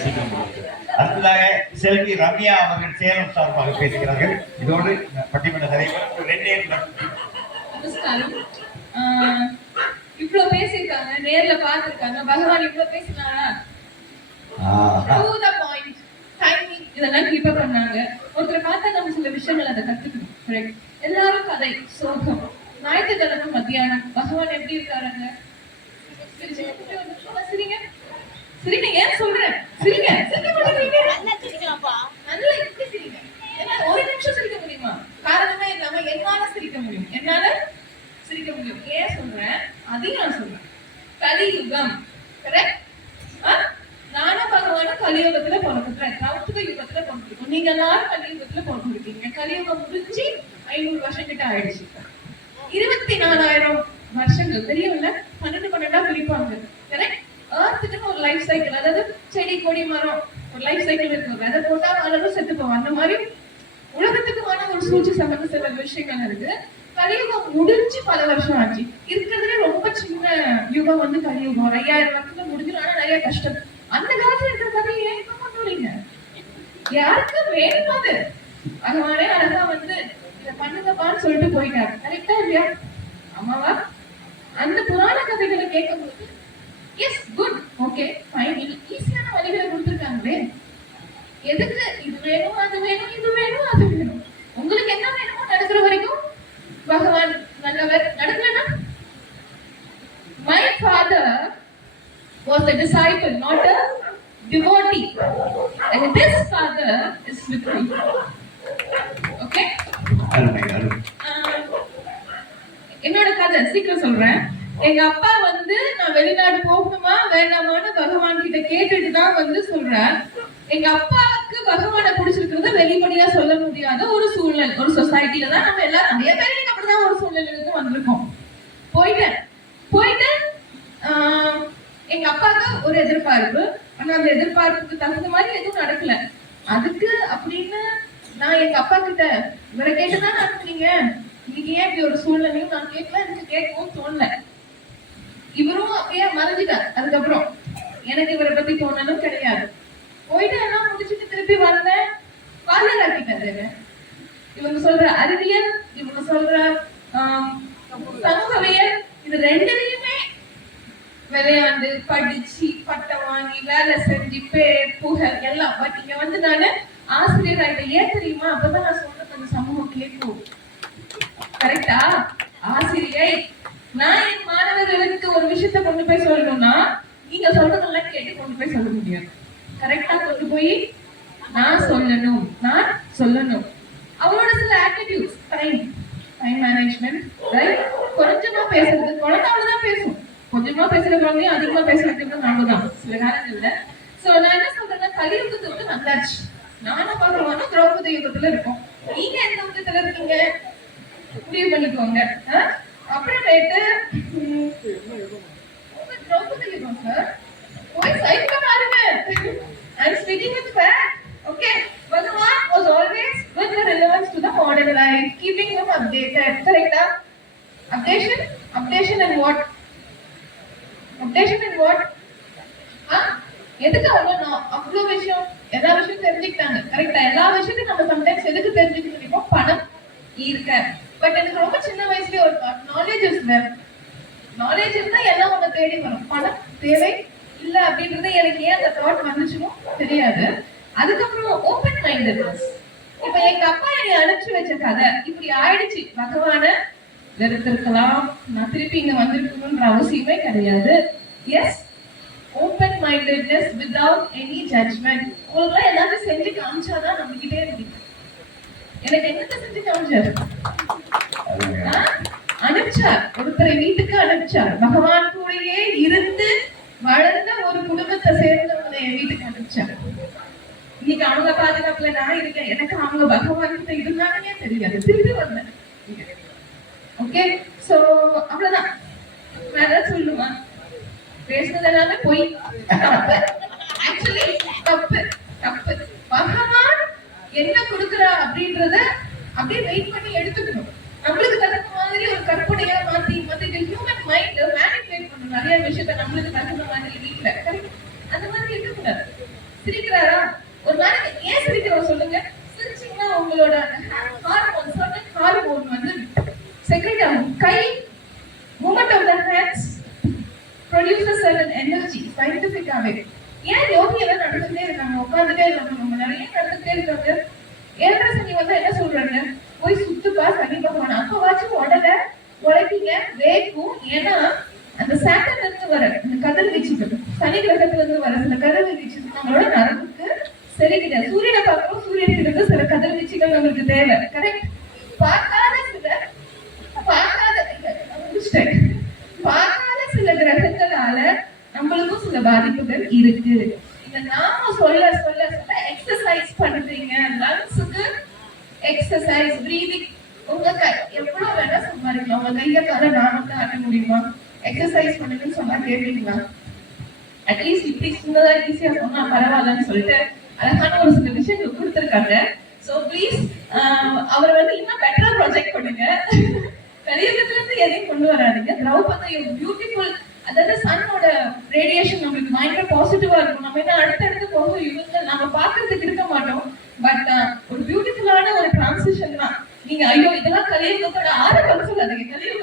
ரசிக்க முடியும். அடுத்ததாக செல்வி ரம்யா அவர்கள் சேலம் சார்பாக பேசுகிறார்கள். இதோடு பட்டிமன்ற தலைவர் நமஸ்காரம். இவ்வளவு பேசியிருக்காங்க, நேர்ல பார்த்திருக்காங்க. பகவான் இவ்வளவு பேசினாரா? டைமிங் இதெல்லாம் கீப் அப் பண்ணாங்க. ஒருத்தரை பார்த்தா நம்ம சில விஷயங்கள் அதை கத்துக்கணும். கரெக்ட். எல்லாரும் கதை சோகம் ஞாயிற்றுக்கிழமை மத்தியானம் பகவான் எப்படி இருக்காருங்க? சிரிங்க சிரிங்க, ஏன் சொல்றேன் சிரிங்க. நல்லா எப்படி சிரிங்க? ஒரு நிமிஷம் சிரிக்க முடியுமா? காரணமே இல்லாம என்னால சிரிக்க முடியும், என்னால சிரிக்க முடியும். ஏன் சொல்றேன்? அதையும் நான் சொல்றேன். கலியுகம் கரெக்ட். நானும் பகவானும் கலியுகத்துல பிறந்துட்டேன். கௌதுக யுகத்துல பிறந்திருக்கோம். நீங்க எல்லாரும் கலியுகத்துல பிறந்திருக்கீங்க. கலியுகம் முடிஞ்சு 500 வருஷம் கிட்ட ஆயிடுச்சு. 24,000 வருஷங்கள் தெரியும்ல. 12 பிரிப்பாங்க. கரெக்ட். எர்த்துக்குன்னு ஒரு லைஃப் சைக்கிள், அதாவது செடி கொடி மரம் ஒரு லைஃப் சைக்கிள் இருக்கு. விதை போட்டா அளவு செத்து போவோம். அந்த மாதிரி உலகத்துக்குமான ஒரு சூழ்ச்சி சம்பந்த சில விஷயங்கள் இருக்கு. கலியுகம் முடிஞ்சு பல வருஷம் ஆச்சு. இருக்கிறதுலே ரொம்ப சின்ன யுகம் வந்து கலியுகம். ஒரு 5000 வருஷத்துல முடிஞ்சிடும். ஆனா நிறைய கஷ்டம். அந்த காலத்துல இருக்கிற கதையை ஏன் இப்ப கொண்டு வரீங்க? யாருக்கு வேணும் அது? பகவானே அழகா வந்து இதை பண்ணுங்கப்பான்னு சொல்லிட்டு போயிட்டாரு. கரெக்டா இல்லையா? ஆமாவா? அந்த புராண கதைகளை கேட்கும் போது எஸ் குட் ஓகே ஃபைன், ஈஸியான வழிகளை கொடுத்துருக்காங்களே. எதுக்கு இது வேணும் அது வேணும் இது வேணும் அது வேணும்? உங்களுக்கு என்ன வேணுமோ நடக்கிற வரைக்கும் பகவான் நல்லவர். நடக்கலன்னா my father was a disciple, not a devotee, and this father is with me. Okay? என்னோட கதை சீக்கிரம் சொல்றேன். எங்க அப்பா வந்து நான் வெளிநாடு போகணுமா வேண்டாமான்னு பகவான் கிட்ட கேட்டுட்டு தான் வந்து சொல்றேன். எங்க அப்பாவுக்கு பகவானை பிடிச்சிருக்கிறத வெளிப்படையா சொல்ல முடியாத ஒரு சூழ்நிலை, ஒரு சொசைட்டில தான் நம்ம எல்லாரும் நிறைய பேருக்கு அப்படிதான் ஒரு சூழ்நிலையிலிருந்து வந்திருக்கோம். போயிட்டு எங்க அப்பாவுக்கு ஒரு எதிர்பார்ப்பு. ஆனா அந்த எதிர்பார்ப்புக்கு தகுந்த மாதிரி எதுவும் நடக்கல. அதுக்கு அப்படின்னு நான் எங்க அப்பா கிட்ட இவரை கேட்டுதான் நடத்துனீங்க, இன்னைக்கு ஏன் இப்படி ஒரு சூழ்நிலையும் நான் கேட்கல, எனக்கு கேட்கவும் தோணல. இவரும் அப்படியே மறைஞ்சிட்டார். அதுக்கப்புறம் எனக்கு இவரை பத்தி தோணலும் கிடையாது. போயிட்டு எல்லாம் முடிச்சுட்டு திருப்பி வந்தேன். பார்லர் ஆக்கிட்டாரு. இவங்க சொல்ற அறிவியல், இவங்க சொல்ற சமூகவியல், இது ரெண்டுலையுமே விளையாண்டு படிச்சு பட்டம் வாங்கி வேலை செஞ்சு பேர் புகழ் எல்லாம். பட் இங்க வந்து நானு ஆசிரியர் ஆகிட்ட. ஏன் தெரியுமா? அப்பதான் நான் சொல்றது அந்த சமூகம் கேட்கும். கரெக்டா? ஆசிரியை நான் என் மாணவர்களுக்கு ஒரு விஷயத்த கொண்டு போய் சொல்லணும்னா நீங்க சொல்றதெல்லாம் கேட்டு கொண்டு போய் சொல்ல முடியாது. கரெக்டா கொண்டு போய் நான் சொல்லணும். அவரோட சில ஆட்டிடியூட்ஸ், டைம் மேனேஜ்மெண்ட், ரைட்? கொஞ்சமா பேசுறது, குழந்தைதான் பேசும். கொஞ்சமா பேசுற குழந்தையும் அதிகமா பேசுறதுக்கு நாம தான் சில நேரம் இல்ல. சோ நான் என்ன சொல்றேன்னா, கலியுகத்துக்கு வந்தாச்சு. நானும் பகவானும் திரௌபதி யுகத்துல இருக்கோம். நீங்க எந்த யுகத்துல இருக்கீங்க முடிவு பண்ணிக்கோங்க. அப்புறமேட்டு திரௌபதி யுகம் சார் போய் சைட்ல பாருங்க. I'm speaking with fact. Okay, Bhagavan was always with the relevance to the modern life, keeping them updated. Correct? Updation and what? எதுக்கு அவ்வளோ விஷயம், எல்லா விஷயம் தெரிஞ்சுக்கிட்டாங்க. கரெக்டா? எல்லா விஷயத்தையும் நம்ம சம்டைம்ஸ் எதுக்கு தெரிஞ்சுக்க நினைப்போம்? பணம் இருக்க. பட் எனக்கு ரொம்ப சின்ன வயசுலயே ஒரு நாலேஜ் இருந்தா எல்லாம் நம்ம தேடி வரும். பணம் தேவை இல்ல அப்படின்றது எனக்கு ஏன் அந்த தாட் வந்துச்சுமோ தெரியாது. அதுக்கப்புறம் ஓப்பன் மைண்டட்னஸ். இப்ப எங்க அப்பா என்னை அனுப்பிச்சு வச்ச கதை இப்படி ஆயிடுச்சு. பகவான வெறுத்திருக்கலாம், நான் திருப்பி இங்க வந்திருக்கணும்ன்ற அவசியமே கிடையாது. Yes, open mindedness without any judgement. உங்களுக்கு எல்லாத்தையும் செஞ்சு காமிச்சாதான் நம்பிக்கிட்டே இருக்கீங்க. எனக்கு என்னத்தை செஞ்சு காமிச்சாரு? அனுப்பிச்சார். ஒருத்தரை வீட்டுக்கு அனுப்பிச்சார். பகவான் கூடயே இருந்து வளர்ந்த ஒரு குடும்பத்தை சேர்ந்தவங்களை என் வீட்டுக்கு அனுப்பிச்சார். இன்னைக்கு அவங்க பாதுகாப்புல நான் இருக்கேன். எனக்கு அவங்க பகவான் கிட்ட இருந்தானே தெரியாது. திருப்பி வந்தேன். ஓகே, சோ அவ்வளவுதான். வேற சொல்லுமா? பேசுனது எல்லாமே போய் ஆக்சுவலி தப்பு. பகவான் என்ன கொடுக்குறா அப்படின்றத அப்படியே வெயிட் பண்ணி எடுத்துக்கணும். நம்மளுக்கு தகுந்த மாதிரி ஒரு கற்பனையா மாத்தி ஹியூமன் மைண்ட் மேனிபுலேட் பண்ணணும். நிறைய விஷயத்த நம்மளுக்கு தகுந்த மாதிரி வீட்டுல அந்த மாதிரி இருக்கக்கூடாது. சிரிக்கிறாரா? ஒரு நாளைக்கு ஏன் சிரிக்கிறோம் சொல்லுங்க? சிரிச்சீங்கன்னா உங்களோட ஹார்மோன் வந்து செக்ரெட் ஆகும். கை movement of the hands produces certain energy scientifically. ஏன் யோகி எல்லாம் நடந்துட்டே இருக்காங்க, உட்காந்துட்டே இருக்காங்க, நம்ம நிறைய நடந்துட்டே இருக்காங்க. ஏழரை சனி வந்து என்ன சொல்றாங்க? போய் சுத்துப்பா சனி பகவான். அப்பவாச்சும் உழைப்பீங்க வேக்கும். ஏன்னா அந்த சாட்டர்ல இருந்து வர இந்த கதிர்வீச்சுகள், சனி கிரகத்துல இருந்து வர சில கதிர்வீச்சுகள் நம்மளோட நரம்புக்கு சரி கிடையாது. சூரியனை பார்க்கிறோம், சூரியனுக்கு இருந்து சில கதிர்வீச்சுகள் நம்மளுக்கு தேவை. கரெக்ட்? பார்க்காத சில கிரகங்களால நம்மளுக்கும் சில பாதிப்புகள் இருக்கு. இந்த நாம சொல்ல சொல்ல சொல்ல எக்ஸசைஸ் பண்றீங்க, லங்ஸுக்கு எக்ஸசைஸ், பிரீதிங். உங்க எவ்வளவு வேணா சம்பாதிக்கலாம். உங்க கையை கால நாமத்தை ஆட்ட முடியுமா? எக்ஸசைஸ் பண்ணுங்கன்னு சொன்னா கேட்பீங்களா? அட்லீஸ்ட் இப்படி சின்னதா ஈஸியா சொன்னா பரவாயில்லன்னு சொல்லிட்டு அழகான ஒரு சில விஷயங்கள் கொடுத்துருக்காங்க. ஸோ ப்ளீஸ் அவர் வந்து இன்னும் பெட்டரா ப்ரொஜெக்ட் பண்ணுங்க. கலியுகத்துல இருந்து எதையும் கொண்டு வராதீங்க. திரௌபதி பியூட்டிஃபுல், அதாவது சன்னோட ரேடியேஷன் நம்மளுக்கு பயங்கர பாசிட்டிவா இருக்கும். நம்ம என்ன அடுத்தடுத்து போக யுகங்கள் நம்ம பாக்குறதுக்கு இருக்க மாட்டோம். பட் ஒரு பியூட்டிஃபுல்லான ஒரு டிரான்சிஷன் தான். நீங்க ஐயோ இதெல்லாம் கலியுகத்தோட ஆரம்பம் சொல்லாதீங்க. கலியுகம்